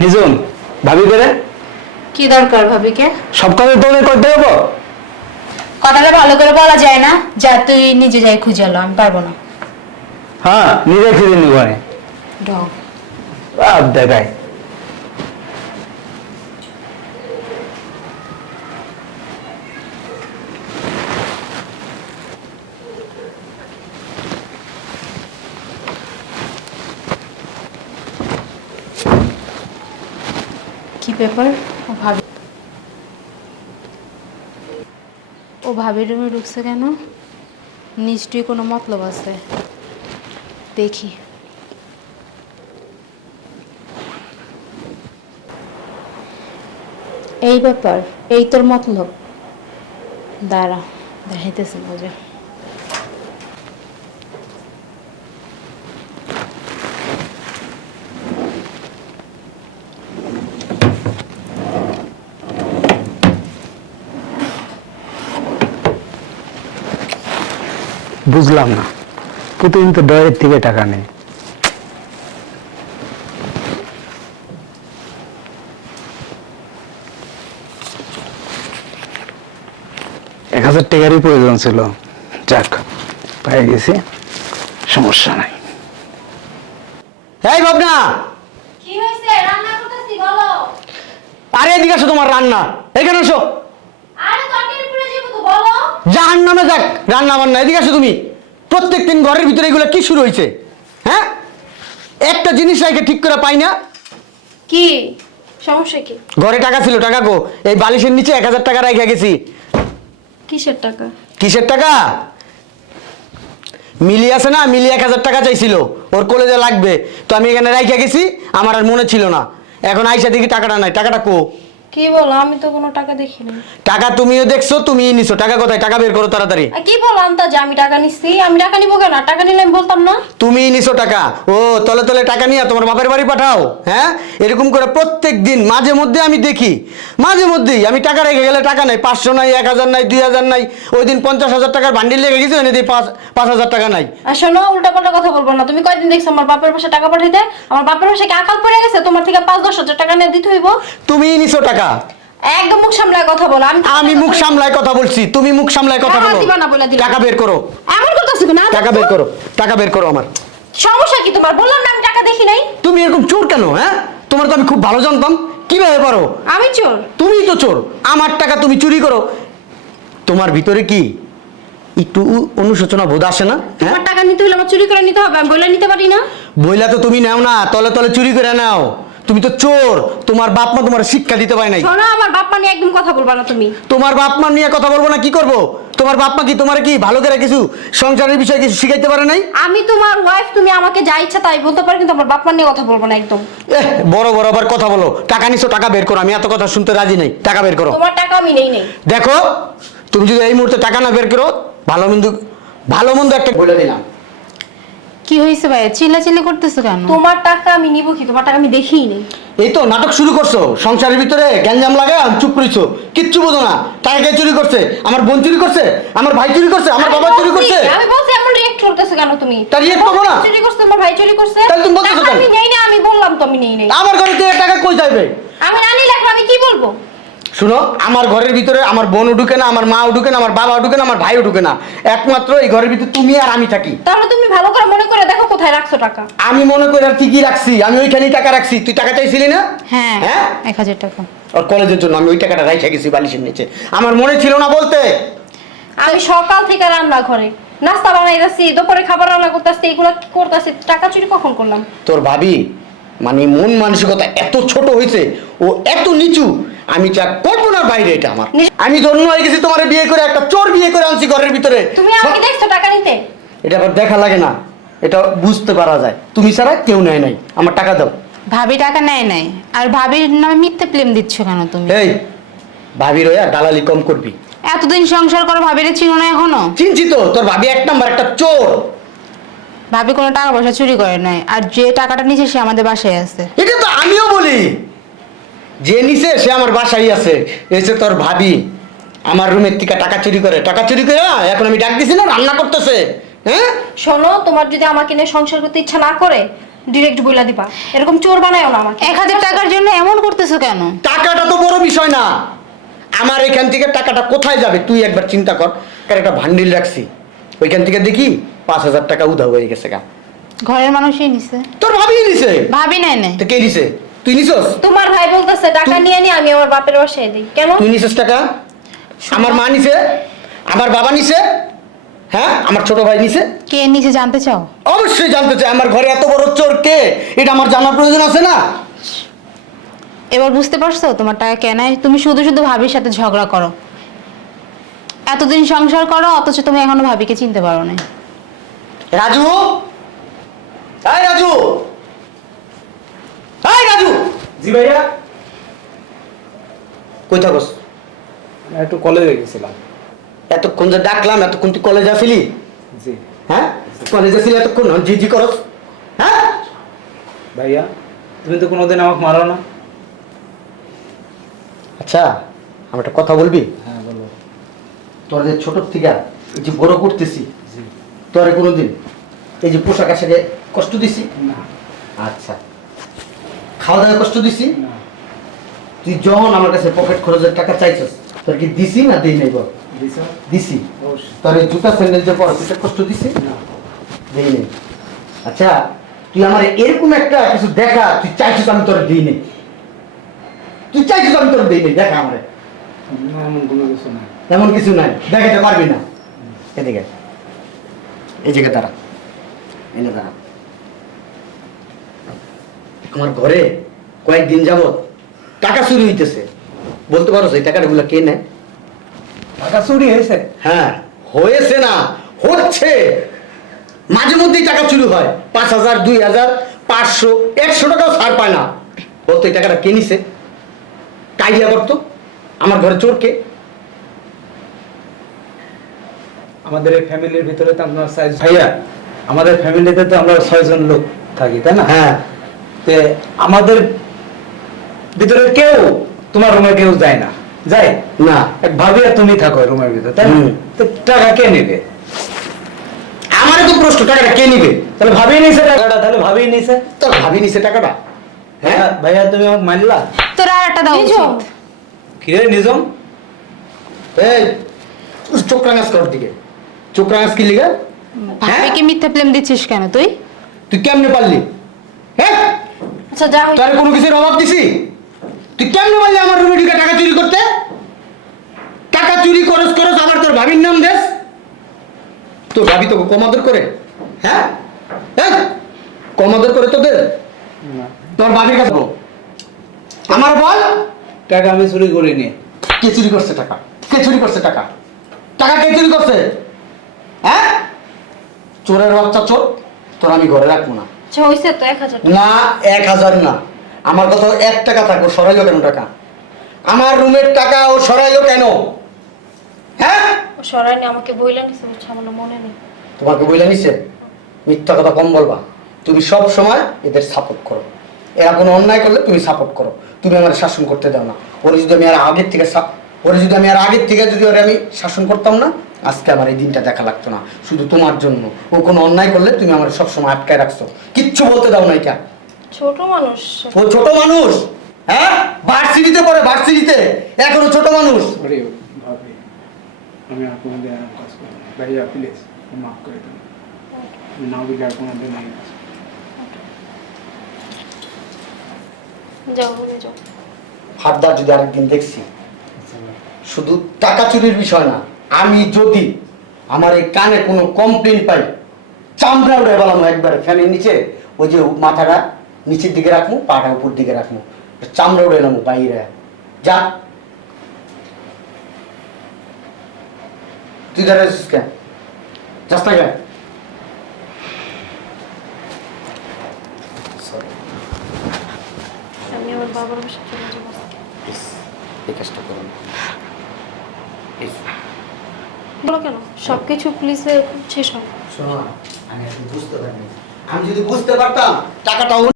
নিজুন ভাবি করে কি দরকার ভাবিকে? সব কাজে তোকে করতে হবে। কথাটা ভালো করে বলা যায় না। যা তুই নিজে যাই খুঁজে ল আমি পারব না। হ্যাঁ নিজে খুঁজে নিব বাপ দেখায় কি পেপার, ও ভাবি ও ভাবির রুমে ঢুকছে কেন? নিশ্চয়ই কোনো মতলব আছে। দেখি। এই ব্যাপার, এই তোর মতলব। দাঁড়া, দেখাইতেছে মজা। বুঝলাম না। প্রতিদিন তো ডয়ের থেকে টাকা নেই। এক হাজার টাকারই প্রয়োজন ছিল। যাক পেয়ে গেছি সমস্যা নাই। এই ভাবনা! কি হয়েছে? রান্না করতেছি বলো। আরে এদিকে আসো তোমার রান্না। এখানে আসো আরে তরকারি পুড়ে যাব তো বলো জাহান নামে যাক রান্না বান্না এদিকে আসো তুমি। প্রত্যেক দিন ঘরের ভিতরে এগুলো কি শুরু হয়েছে? হ্যাঁ? একটা জিনিস রেখে ঠিক করে পাই না। কি? সমস্যা কি? ঘরে টাকা ছিল টাকা গো এই বালিশের নিচে এক হাজার টাকা রেখে গেছি। কিসের টাকা? কিসের টাকা? মিলি আছে না মিলি এক হাজার টাকা চাইছিল। ওর কলেজে লাগবে। তো আমি এখানে রাইখা গেছি আমার আর মনে ছিল না। এখন আইসা দেখি টাকাটা নাই। টাকাটা কো? কি বলো? আমি তো কোনো টাকা দেখিনি। টাকা তুমিও দেখছ তুমিই নিছো। টাকা কোথায়? টাকা বের করো তাড়াতাড়ি। আর কি বলো আন্তাজে আমি টাকা নিচ্ছি আমি টাকা নিবো কেন? আর টাকা নিলে আমি বলতাম না। তুমিই নিছো টাকা। ও তলে তলে টাকা নিয়ে তোমার বাপের বাড়ি পাঠাও হ্যাঁ? এরকম করে প্রত্যেক দিন মাঝে মধ্যে আমি দেখি। মাঝে মধ্যেই আমি টাকা রেখে গেলে টাকা নাই পাঁচশো নাই এক হাজার নাই দুই হাজার নাই ওই দিন পঞ্চাশ হাজার টাকার বান্ডিল লেগে গেছে এনে দিই পাঁচ পাঁচ হাজার টাকা নাই। আর শোনো উল্টা পাল্টা কথা বলব না। তুমি কয়দিন দেখছ আমার বাপের পাশে টাকা পাঠাইতে? আমার বাপের পাশে কি আকাল পড়ে গেছে? তোমার থেকে পাঁচ দশ হাজার টাকা নিয়ে দিতে হইব। তুমিই নিছো টাকা। একদম মুখ সামলায় কথা বলো আমি আমি মুখ সামলায় কথা বলছি তুমি মুখ সামলায় কথা বলো। দিবা না বলে দিলাম। টাকা বের করো। এমন করতেছো না টাকা বের করো টাকা বের করো আমার। সমস্যা কি তোমার? বললাম না আমি টাকা দেখি নাই। তুমি এরকম চোর কেন হ্যাঁ? তোমার তো আমি খুব ভালো জানতাম। কীভাবে পারো? আমি চোর। তুমিই তো চোর। আমার টাকা তুমি চুরি করো। তোমার ভিতরে কি একটু অনুশোচনা বোধ আসে না? হ্যাঁ? তোমার টাকা নিতে হলে আমার চুরি করে নিতে হবে আমি বলে নিতে পারি না। বইলা তো তুমি নাও না তলে তলে চুরি করে নাও। তুমি তো চোর। তোমার বাপ মা তোমার শিক্ষা দিতে পারে নাই। শোনো আমার বাপ মা নিয়ে একদম কথা বলবা না তুমি। তোমার বাপ মা নিয়ে কথা বলব না কি করব? তোমার বাপ মা কি তোমার কি ভালো করে কিছু সংসারের বিষয়ে কিছু শিখাইতে পারে নাই? আমি তোমার ওয়াইফ তুমি আমাকে যা ইচ্ছা তাই বলতে পারো কিন্তু আমার বাপ মা নিয়ে কথা বলব না একদম। এহ, বড় বড় আবার কথা বলো। টাকা নিছো টাকা বের করো। আমি এত কথা শুনতে রাজি নাই। টাকা বের করো। তোমার টাকা আমি নেই নেই। দেখো তুমি যদি এই মুহূর্তে টাকা না বের করো ভালো মন্দ ভালো মন্দ একটা বলে দিলাম। কি হয়েছে ভাই চিল্লাচিল্লি করতেছো কেন? তোমার টাকা আমি নিব কি? তোমার টাকা আমি দেখিই নেই এই তো নাটক শুরু করছ। সংসারের ভিতরে গ্যাঞ্জাম লাগে আর চুপ করেছ কিচ্ছু বোঝো না। টাকা কে চুরি করছে? আমার বোন চুরি করছে? আমার ভাই চুরি করছে? আমার বাবা চুরি করছে? আমি বলছি এমন রিয়েক্ট করতেছো কেন তুমি? তার react করব না? চুরি করছে তোমার ভাই চুরি করছে? তাহলে তুমি বলতেছো কেন? আমি নেই না আমি বললাম তো আমি নেই নেই। আমার ঘরে টাকা কই যাবে আমি না নিলে আমি কি বলব? শুনো আমার ঘরের ভিতরে আমার বোনও ঢুকে না আমার মাও ঢুকে না আমার বাবাও ঢুকে না আমার ভাইও ঢুকে না। একমাত্র এই ঘরের ভিতরে তুমি আর আমি থাকি। তাহলে তুমি ভালো করে মনে করে দেখো কোথায় রাখছো টাকা। আমি মনে করি আর ঠিকই রাখছি। আমি ওইখানেই টাকা রাখছি। তুই টাকা চাইছিলি না? হ্যাঁ হ্যাঁ? এক হাজার টাকা। আর কলেজের জন্য আমি ওই টাকাটা রাইখা গেছি বালিশের নিচে। আমার মনে ছিল না বলতে। আমি সকাল থেকে রান্না ঘরে। নাস্তা বানাইতেছি দুপুরে খাবার রান্না করতেছি এগুলো করতেছি। টাকা চুরি কখন করলাম? তোর ভাবি মানে মন মানসিকতা এত ছোট হয়েছে ও এত নিচু আমি যা কল্পনার বাইরে এটা আমার। আমি ধন্য হয়ে গেছি তোমার বিয়ে করে একটা চোর বিয়ে করে আনছি ঘরের ভিতরে। তুমি আমাকে দেখছ টাকা নিতে? এটা আবার দেখা লাগে না। এটা বুঝতে পারা যায়। তুমি ছাড়া কেউ নেয় নাই। আমার টাকা দাও। ভাবি টাকা নেয় নাই। আর ভাবির নামে মিথ্যে প্লেম দিচ্ছ কেন তুমি? এই ভাবি রয়া দালালি কম করবি। এতদিন সংসার করো ভাবিরে চিনো না এখনও? চিনছি তো তোর ভাবি এক নাম্বার একটা চোর। ভাবি কোনো টাকা পয়সা চুরি করে নাই। আর যে টাকাটা নিচে সে আমাদের বাসায় আছে। এটা তো আমিও বলি। যে নিছে সে আমার বাসায় আছে। এসে তোর ভাবি আমার রুমের থেকে টাকা চুরি করে। টাকা চুরি করে এখন আমি ডাক দিছি না রান্না করতেছে। হ্যাঁ? শোনো তোমার যদি আমাকে নিয়ে সংসার করতে ইচ্ছা না করে ডিরেক্ট বইলা দিবা। এরকম চোর বানায়ও না আমাকে। এক হাজার টাকার জন্য এমন করতেছো কেন? টাকাটা তো বড় বিষয় না। আমার এখান থেকে টাকাটা কোথায় যাবে? তুই একবার চিন্তা কর। কার একটা ভান্ডিল রাখছি। ওইখান থেকে দেখি পাঁচ হাজার টাকা উধাও হয়ে গেছে গা। ঘরের মানুষই নিছে। তোর ভাবি দিছে ভাবি নাই নাই। তো কে দিছে তুই নিছস? তোমার ভাই বলতেছে টাকা নিয়ে নিয়ে আমি আমার বাপের বাসায় দিই কেন? তুই নিছিস টাকা? আমার মা নিছে আমার বাবা নিছে হ্যাঁ? আমার ছোট ভাই নিছে। কে নিচে জানতে চাও? অবশ্যই জানতে চাই। আমার ঘরে এত বড় চোর কে? এটা আমার জানার প্রয়োজন আছে না? এবার বুঝতে পারছ? তোমার টাকা কেনায় তুমি শুধু শুধু ভাবির সাথে ঝগড়া করো। এতদিন সংসার করো অথচ তুমি এখনও ভাবিকে চিনতে পারো না রাজু? এই রাজু! এই রাজু! জি ভাইয়া? কই থাকস? একটু কলেজে গেছিলাম। এতক্ষণ যে ডাকলাম এতক্ষণ তুই কলেজে আসিলি? জি। হ্যাঁ? কলেজে আসিলি এতক্ষণ? জি জি করস। হ্যাঁ? ভাইয়া তুমি তো কোনোদিন আমাকে মারো না। আচ্ছা আমি একটা কথা বলবি? হ্যাঁ বলো। তোর যে ছোট থেকে এই যে বড় করতেছি তোরে কোনোদিন এই যে পোশাক আশাকে কষ্ট দিছি? না। আচ্ছা। খাওয়া দাওয়া কষ্ট দিছি। তুই যখন আমার কাছে পকেট খরচের টাকা চাইছস তোর কি দিছি না দেই নাই বল? দিছো? তোর এই জুতা স্যান্ডেল যে পর তুই কষ্ট দিছি? দেই নাই। আচ্ছা তুই আমার এরকম একটা কিছু দেখা তুই চাইছিস আমি তোর দিই নাই। তুই চাইছিস আমি তোর দিই নাই দেখা আমারে। এমন কিছু নাই। এমন কিছু নাই দেখাতে পারবি না। এদিকে এই জায়গায় দাঁড়া। এনে দাঁড়া। আমার ঘরে কয়েকদিন যাবত টাকা চুরি হইতেছে। বলতে পারো এই টাকাটা গুলো কে নেয়? টাকা চুরি হয়েছে? হ্যাঁ হয়েছে না হচ্ছে। মাঝে মধ্যেই টাকা চুরি হয় পাঁচ হাজার দুই হাজার পাঁচশো একশো টাকাও ছাড় পায় না। বলতো এই টাকাটা কে নিছে? কাইডিয়া করতো। আমার ঘরে চোর কে? আমাদের এই ফ্যামিলির ভিতরে তো আপনার সাইজ ভাইয়া। আমাদের ফ্যামিলিতে তো আমরা ছয়জন লোক থাকি তাই না? হ্যাঁ। তে আমাদের ভিতরে কেউ তোমার রুমে কেউ যায় না। যায়? না। এক ভাবি তুমি থাকো রুমের ভিতরে তাই না? তো টাকা কে নেবে? আমারও তো প্রশ্ন টাকাটা কে নিবে? তাহলে ভাবি নিছে টাকাটা তাহলে ভাবি নিছে তোর ভাবি নিছে টাকাটা। হ্যাঁ? হ্যাঁ ভাইয়া তুমি আমাকে মারলা? তোর আর একটা দাও নিজম। উচিত। কিরে নিজম এই চোখ রাঙাস কর দিকে চোখ রাঙাস কি লিগা? হ্যাঁ? ভাবিকে মিথ্যা প্রেম দিচ্ছিস কেন তুই? তুই কেমনে পারলি? হ্যাঁ? আচ্ছা যা হই তোর কোনো কিছুর অভাব দিছি? তুই কেমনে পারলি আমার রুমে ঢুকে টাকা চুরি করতে? টাকা চুরি করস করস আবার তোর ভাবির নাম দেস? তোর ভাবি তোকে কমাদর করে হ্যাঁ? এই, কমাদর করে তোদের? না। তোর ভাবির কাছে বল। আমার বল? টাকা আমি চুরি করিনি। কে চুরি করছে টাকা? কে চুরি করছে টাকা? টাকা কে চুরি করছে? হ্যাঁ? চোরের বাচ্চা চোর তোর আমি ঘরে রাখব না। আচ্ছা হইছে তো এক হাজার টাকা। না এক হাজার না। আমার কত এক টাকা থাকব সরাইলো কেন টাকা? আমার রুমের টাকা ও সরাইলো কেন? হ্যাঁ? ও সরাইনি আমাকে বইলা নিছে বুঝছ আমার মনে নেই। তোমাকে বলে নিছে? মিথ্যা কথা কম বলবা। তুমি সব সময় এদের সাপোর্ট করো। এরা কোনো অন্যায় করলে তুমি সাপোর্ট করো। তুমি আমার শাসন করতে দাও না। ওরে যদি আমি আর আগের থেকে ওরে যদি আমি আর আগের থেকে যদি ওরে আমি শাসন করতাম না আজকে আমার এই দিনটা দেখা লাগতো না শুধু তোমার জন্য। ও কোনো অন্যায় করলে তুমি আমার সবসময় আটকায় রাখছো। কিচ্ছু বলতে দাও না এটা। ছোট মানুষ। ও ছোট মানুষ? হ্যাঁ? ভার্সিটিতে পড়ে ভার্সিটিতে? এখনও ছোট মানুষ? সরি ভাবি আমি আর কোনোদিন এরকম কাজ করব না। ভাইয়া প্লিজ মাফ করে দিন। আমি না বুঝলে আর কোনোদিন এই যাও যাও। হাতদার যদি আরেকদিন দেখছি শুধু টাকা চুরির বিষয় না আমি যদি আমার এই কানে কোনো কমপ্লেন পাই চামড়া উড়ে বললাম একবার ফ্যানের নিচে ওই যে মাথাটা নিচের দিকে রাখব পাটা উপর দিকে রাখব চামড়া উড়ে নামো বাইরে। যা। তুই দাঁড়াইছিস কেন? যাস না কেন? এই কাজটা করুন বলো কেন? সবকিছু পুলিশে শেষ হয় বুঝতে পারিনি। আমি যদি বুঝতে পারতাম টাকাটা